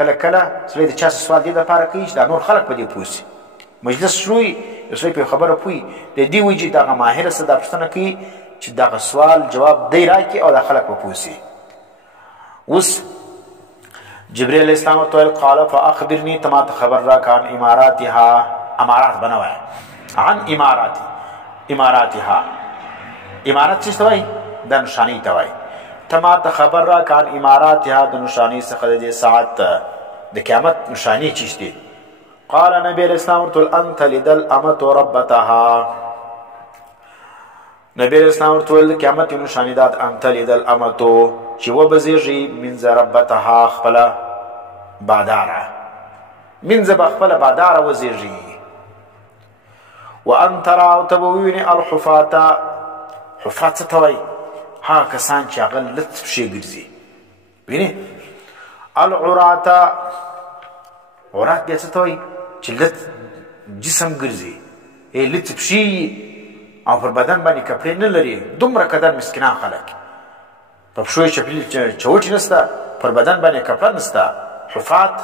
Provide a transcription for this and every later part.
کله کله سړی د چا سوال دې دپاره کوي چې دا نور خلک په دې پوه سي مجلس شروع وي یو سړی په خبره پوي د دې وجې دغه ماهره څه دا پوښتنه کوي چې دغه سوال جواب دی راکړي او دا خلک به پوه سي اوس جبريل علیہ السلام ورته ویل قال فاخبرني ته ما ته خبر راکړه عن اماراتها امارات به نه وایه عن اماراتها امارات څه ته وایي د نښانۍ ته وایي ته ما ته خبر راکړه عن اماراتها د نښانۍ څخه د دې ساعت د قیامت نښانې چیش دي قال نبی علیہ السلام ورته ویل ان تلد الامة ربتها نبی علیہ السلام ورته ویل د قیامت یو نښانې ده ان تلد الامة چې وبزیږي منځ ربتها خپله باداره منځ به خپله باداره وزیږي وان ترى او ته به ووینې الحفاة حفات څه ته وایي هغه کسان چې هغه لڅ پښې ګرځي وینې العراة عرات بیا څه ته وایي چې لڅ جسم ګرځي لڅ پښې او پر بدن باندې کپړې نه لري دومره قدر مسکینان خلک په پښو یې چوټې نسته پر بدن باندې کپړه نسته حفات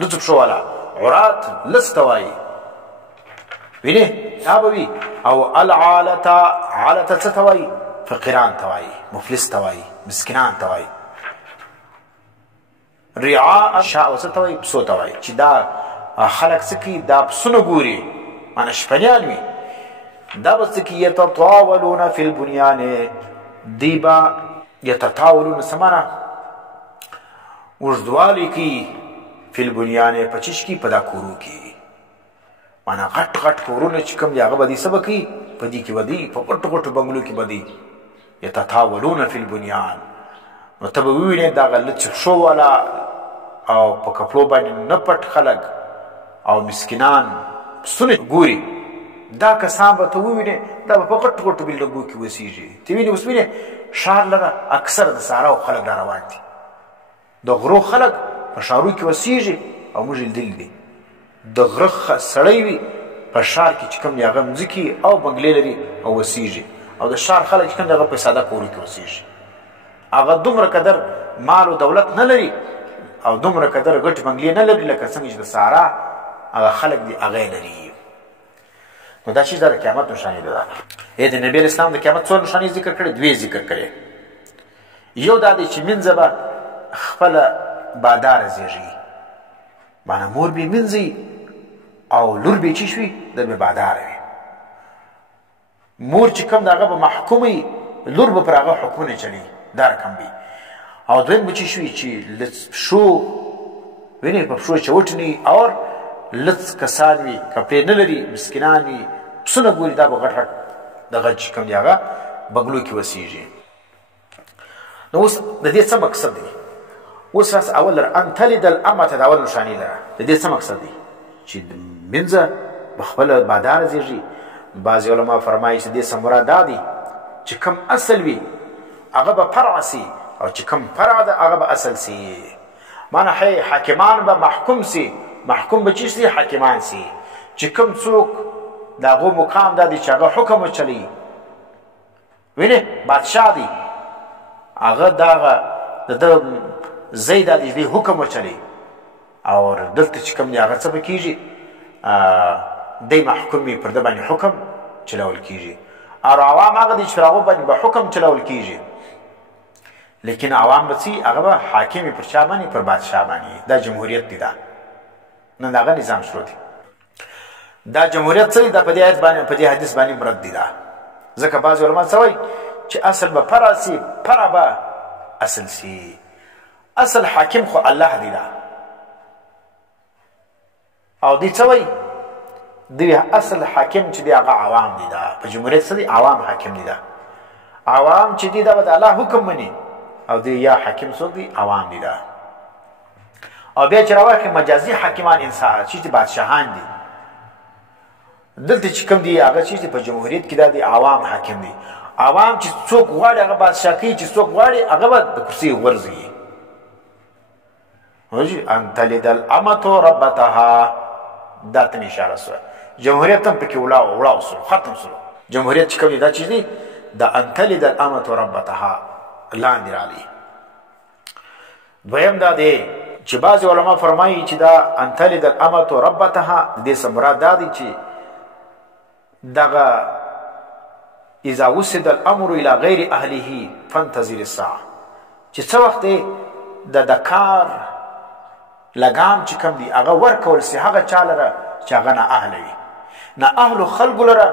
لڅ پښو والا عرات لڅ ته وایي وینې دا به وي او العالة عالة څه ته وایي فقیران ته وایي مفلس ته وایي مسکینان ته وایي رعاء شاء څه ته وایي پسو ته وایي چې دا خلک څه کوي دا پسونه ګوري معنی شپنیان وي دا به څه کوي یتطاولون فی البنیان دی به یتطاولون څه معنی اوږدوالی کوي فی البنیان په چیش کې په دا کورو کې معنی غټ غټ کورونه چې کوم دي هغه به دي څه به کوي په دې کې به دي په غټو غټو بنګلو کې به دي یتطاولون فی البنیان نو ته به ووینې دغه لڅ پښو والا او په کپړو باندې نه پټ خلک او مسکینان پسونه ګوري دا کسان به ته ووینې دا به په غټو غټو بلډنګو کې اوسېږي ته وینې اوس وینې ښار لره اکثره د صحراو خلک را روان دي د غرو خلک په ښارو کې اوسېږي او موږ لیدلي دي د غره سړی وي په ښار کې چې کوم دی هغه مځکې او بنګلې لري او اوسېږي او د ښار خلک چې کوم دی هغه په ساده کورو کې اوسېږي هغه دومره قدر مال و دولت نه لري او دومره قدر غټ بنګلې نه لري لکه څنګه چې د صحرا هغه خلک دي هغه لري نو دا چیز د قیامت نښانې ده د نبي اسلام د قیامت څو نښانې ذکر کړي دوی ذکر کړي یو دا دی چې منځه به خپله باداره زیږي معنی مور به منځي او لور به چی شوي در به باداره وي مور چې کوم د هغه به محکوم وي لور به پر هغه حکمونه چلي دا رقم وي او دویم به چی شوي چې لڅ پښو وینې په پښو چوټني اور لڅ کسان وي کپړې نه لري مسکینان وي پسونه ګوري دا به غټ غټ دغه چې کوم دی هغه بنګلو کې اوسېږي نو اوس د دې څه مقصد دی اوس راس اول ان تلد الامة د اول نښانې ده د دې څه مقصد دی چې منځه په خپله باداره زیږي بعضې علما فرمایي چې دې څه مراد دا دی چې کوم اصل وي هغه به فرع سي او چې کوم فرع ده هغه به اصل سي معنی حاکمان به محکوم سي محکوم به چی سي حاکمان سي چې کوم څوک د هغو مقام دا دی چې هغه حکم وچلي وینې بادشاه دی هغه دغه د ده ځای دا دی حکم وچلي او دلته چې کوم دی هغه څه به کېږي دی محکوم وي پر ده باندې حکم چلول کېږي او عوام هغه دی چې پر هغو باندې به حکم چلول کېږي لیکن عوام به څه هغه به حاکم وي پر چا باندې پر بادشاه باندې دا جمهوریت دی دا نن هغه نظام شروع دی دا جمهوریت څه دی دا په دې آیت باندې په دې حدیث باندې مرد دی دا ځکه بعضې علما څه وایي چې اصل به فرع سي فرع به اصل سي اصل حاکم خو الله دی دا او دی څه وایي دوی اصل حاکم چې دی هغه عوام دی دا په جمهوریت څه دی عوام حاکم دی دا عوام چې دی دا به د الله حکم مني او دی یا حاکم څوک دی عوام دی دا او بیا چې راواخلې مجازي حاکمان انسان چې بادشاهان دي دلته چې کوم دی هغه چې په جمهوریت کې دا دی عوام حاکم دی عوام چې څوک غواړي هغه بادشاه کوي چې څوک غواړي هغه به د کرسۍ غورځوي ان تلد الامة ربتها دا ته اشاره سوه جمهوریت هم پکې ولاو سو ختم سو جمهوریت چې کوم دی دا چیز دی د ان تلد الامة ربتها لاندې راغلی دویم دا دی چې بعضې علما فرمایي چې دا ان تلد الامة ربتها د دې څه مراد دا دی چې دغه اذا وسد الامر الى غیر اهله فانتظر الساعه چې څه وخت د کار لګام چې کوم دی هغه ورکول سي هغه چا لره چې هغه نه اهله وي نه اهلو خلکو لره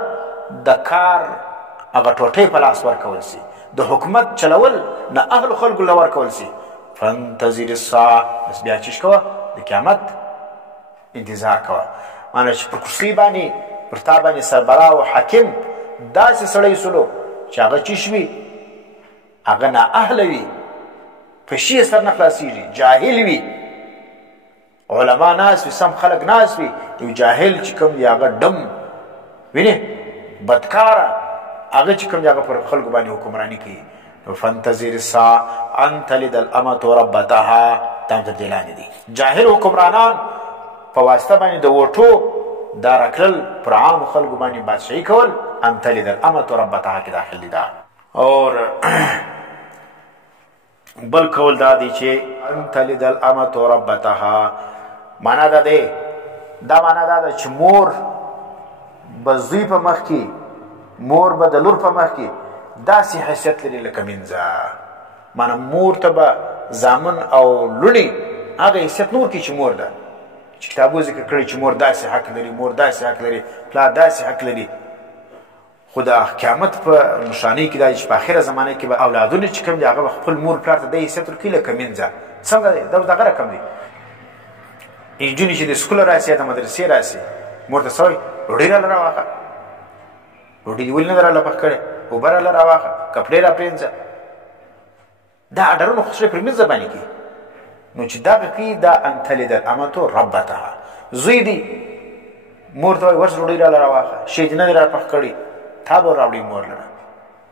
د کار هغه ټوټې په لاس ورکول سي د حکومت چلول نه اهلو خلکو له ورکول سي فانتظر الساعه بس بیا چیش کوه د قیامت انتظار کوه معنی چې په کرسۍ باندې پر تا باندې سربراح او حاکم داسې سړی سلو چې هغه چیش وي هغه نه اهله وي په شي سر نه خلاصېږي جاهل وي علما ناس وي سم خلک ناس وي یو جاهل چې کوم دی هغه ډم وینې بدکاره هغه چې کوم دی هغه پر خلکو باندې حکمراني کوي نو فانتظر الساعه ان تلد الامة ربتها دا تر دې لاندې دي جاهل حکمرانان په واسطه باندې د ووټو دا راکړل پر عام خلکو باندې بادشاهي کول ان تلد الامة ربتها کې داخل دي دا اور بل کول دا دی چې ان تلد الامة ربتها معنا دا دی دا معنا دا ده چې مور به زوی په مخ کې مور به د لور په مخ کې داسې حیثیت لري لکه مینځه معنا مور ته به زامن او لوڼې هغه حیثیت نور کې چې مور ده چې کتابو ذکر کړی چې مور داسې حق لري مور داسې حق لري پلار داسې حق لري خو د قیامت په نښانۍ کې دا چې په آخره زمانه کې به اولادونه چې کوم دي هغه به خپل مور پلار ته د حیثیت ورکوي لکه مینځه څنګه دی دا دغه رقم دی نجونې چې د سکوله راسي یا د مدرسې راسي مور ته څه وایي ډوډۍ راله راواخه ډوډۍ دې ولې نه ده راله پخ کړې اوبه راله راواخه کپړې را پرېنځه دا اډرونه خو سړی پر مینځه باندې کوي نو چې دغه کوي دا ان تلد الامة ربتها زوی دی مور ته وایي ورشه ډوډۍ راله راواخه شی دې نه دی را پخ کړي تا به راوړي مور لره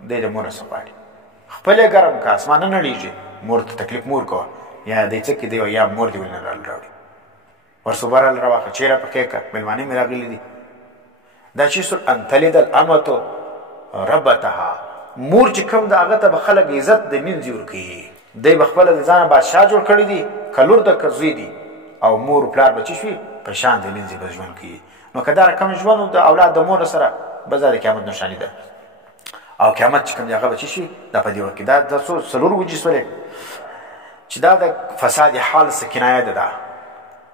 دی د مور څه غواړي خپل یې ګرم که اسمانه نړېږي مور ته تکلیف مور کوه یا دی څه کې دی یا مور دې ولې نه راوړي ورسه اوبه راله راواخه چیرې پکې که مېلمانې مې راغلي دي دا چې سر ان تلد الامة ربتها مور چې کوم د هغه ته به خلک عزت د مینځي ورکوي دی به خپله د ځانه بادشاه جوړ کړی دي که لور ده که زوی دي او مور پلار به چې شوي په شان د مینځي به ژوند کوي نو که دا رقم ژوند د اولاد د مور سره بس دا د قیامت نښاني ده او قیامت چې کوم دی هغه به چې شي دا په دې وخت کې دا څلور وجې سولې چې دا د فساد حال څه کنایه ده دا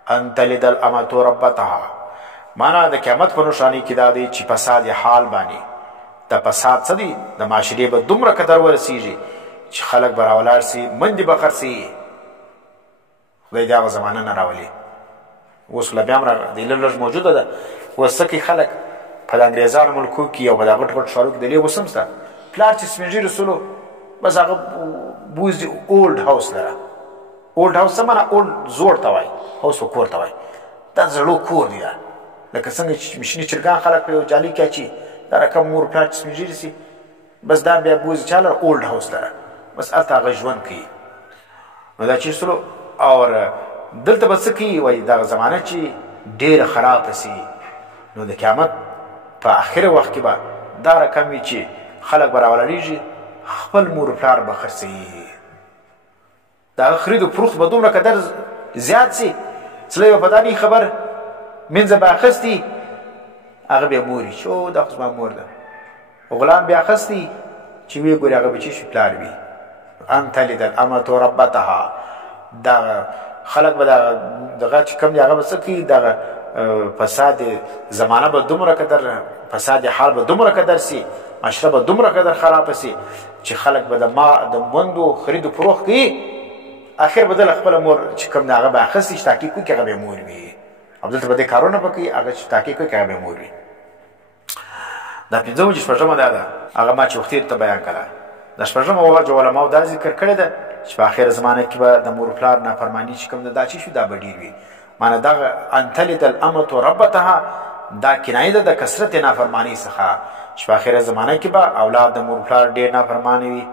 ان تلد الامة ربتها معنا د قیامت په نښانۍ کې دا دی چې فساد حال باندې د فساد څه دی د معاشرې به دومره قدر ورسیږي چې خلک به راولاړ سي مندې به خرڅي خدای دې هغه زمانه نه راولي اوس خو بیا هم راغلی لږ موجوده ده اوس څه کوي خلک په د انګریزانو ملکو کې او په دا غټ غټ ښارو کې د لې اوس هم شته پلار چې سپین ږیري سولو بس هغه بوځي اولډ هاوس لره اولډ هاوس څه معنا اولډ زوړ ته وایي هاوس په کور ته وایي دا زړو کور دی دا لکه څنګه چې مشیني چرګان خلک په یو جالۍ کې اچي دا رقم مور پلار چې سپین ږیري سي بس دا بیا بوځي چا لره اولډ هاوس لره بس هلته هغه ژوند کوي نو دا چې سلو اور دلته به څه کوي وایي دغه زمانه چې ډېره خرابه سي نو د قیامت په آخر وخت کې به دا رقم وي چې خلک به راولاړېږي خپل مور پلار به خرڅوي د هغه خرید و فروخت به دومره قدر زیات سي سړی به په دا نه خبر منځه به اخیستي هغه بیا موري چې او دا خو زما مور ده غلام بیا اخیستي چې ویې ګورې هغه به چې شي پلار وي ان تلد الامة ربتها دا خلک به دغه چې کوم دی هغه به څه کوي دغه فساد زمانه به دومره قدر فساد حال به دومره قدر سي معاشره به دومره قدر خرابه سي چې خلک به د مندو خرید و فروخت کوي اخر به دله خپله مور چې کوم دی هغه به اخیستي چې تحقیق کوي که هغه به مور وي او دلته به دې کارونه به کوي هغه چې تحقیق کوي که هغه به مور وي دا پنځمه چې شپږمه دا ده هغه ما چې وختي ته بیان کړه دا شپږمه جو علماو دا ذکر کړې ده چې په آخر زمانه کې به د مور پلار نافرماني چې کوم ده دا چې شو دا به ډېر وي معنی دغه ان تلد الامة ربتها دا کنایه ده د کثرت نافرمانی څخه چې په آخره زمانه کې به اولاد د مور پلار ډېر نافرمانه وي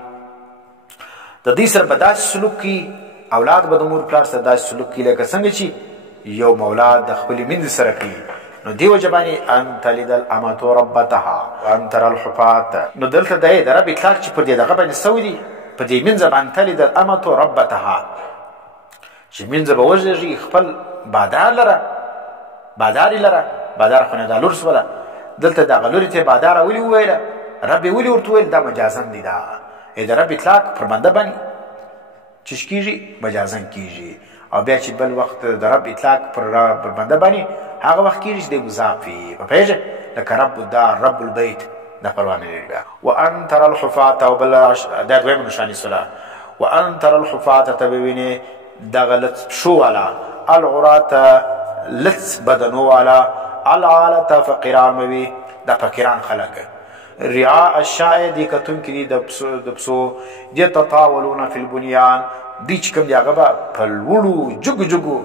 د دې سره به داسې سلوک کوي اولاد به د مور پلار سره داسې سلوک کوي لکه څنګه چې یو مولاد د خپلې میندې سره کوي نو دې وجه باندې ان تلد الامة ربتها وان ترى الحفاة نو دلته د رب اطلاق چې پر دې دغه باندې سوي دي په دې منځه ان تلد الامة ربتها چې منځه به وژېږي خپل بادار لره بادار خو نه دا لور سوله دلته دغه لورې ته باداره ولې وویله رب یې ولې ورته وویل دا مجازن دی دا د رب اطلاق پر بنده باندې چش کیږي مجازن کیږي او بیا چې بل وخت د رب اطلاق پر بنده باندې هغه وخت کیږي چې د مضاف وي په پوهېږې لکه رب الدار رب البیت دا پروا نه لري بیا وان تر الحفاة او بل دا دویمه نښاني سوله وان تر الحفاة ته به وینې دغه لڅ پښو والا العراة لڅ بدنو والا العالة فقیران موي دا فقیران خلک رعاء الشاء دی کتونکي دي د پسو یتطاولون فی البنیان دی چې کوم دی هغه به په لوړو جګو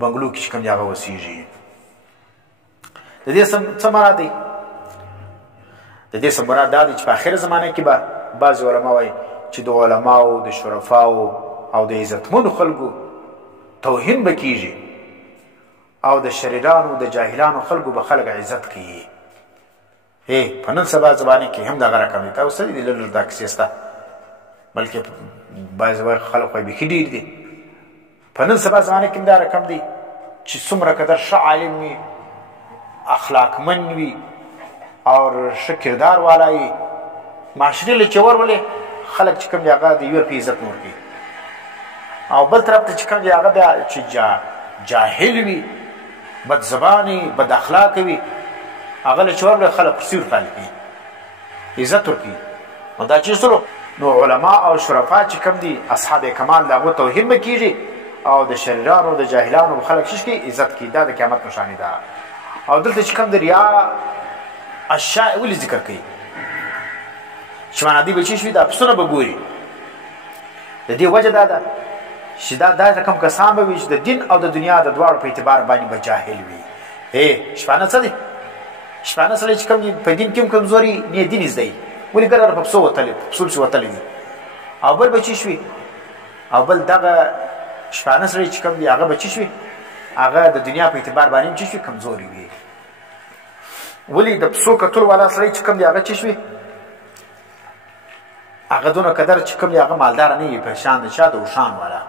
بنګلو کې چې کوم دی هغه اوسېږي د دې څه مراد دی د دې څه مراد دا دی چې په آخر زمانه کې به بعضې علما وایي چې د علماو د شرفاو او د عزتمنو خلکو توهین به کیږي او د شریرانو د جاهلانو خلکو به خلک عزت کوي په نن سبا زمانه کې هم دغه رقم دی تاسو څه دي لږ دا کیسې شته بلکې بعضې وایي خلک وایي بیخي ډېر دي په نن سبا زمانه کې هم دا رقم دی چې څومره قدر ښه عالم وي اخلاقمن وي او ښه کردار والا وي معاشرې له چې ورولې خلک چې کوم دی هغه د یوه په عزت نه ورکوي او بل طرف ته چې کوم دی هغه بیا چې جاهل وي بد زبانې بد اخلاقه وي هغه له چې ورولې خلک کرسي ورخالي کوي عزت ورکوي نو دا چې سلو نو علما او شرفا چې کوم دي اصحاب کمال د هغو توهین به کېږي او د شریرانو د جاهلانو خلک شش کوي عزت کوي دا د قیامت نښانې ده او دلته چې کوم د ریا اشیاء ولې ذکر کوي چې معنا دی به چې شوي دا پسونه به ګوري د دې وجه دا ده چې دا رقم کسان به وي چې د دین او د دنیا د دواړو په اعتبار باندې به جاهل وي شپانه څه دی شپانه سړی چې کوم دي په دین کې هم کمزوري نه دین زده ولې ګره په پسو وتلی دي او بل به چې شوي او بل دغه شپانه سړی چې کوم دی هغه به چې شوي هغه د دنیا په اعتبار باندې هم چې شوي کمزوري وي ولې د پسو کتل والا سړی چې کوم دی هغه چې شوي هغه دونه قدر چې کوم دی هغه مالدار نه وي په شان د چا د اوښان والا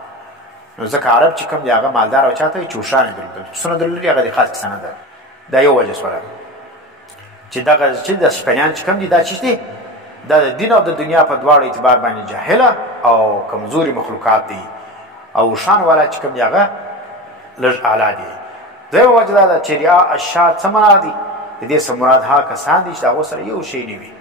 نو ځکه عرب چې کوم دی هغه مالدار او چاته وي چې اوښان یې درلودل پسونه درلودي هغه د خاص کیسه نه ده دا یو وجه سوله چې دغه چې د شپنیان چې کوم دي دا چې دي دا د دین او د دنیا په دواړو اعتبار باندې جاهله او کمزوري مخلوقات دي او اوښان والا چې کوم دی هغه لږ اعلی دي دویمه وجه دا ده چې ریا اشیاء څه مراد دي د دې څه مراد هغه کسان دي چې د هغو سره یو شی نه وي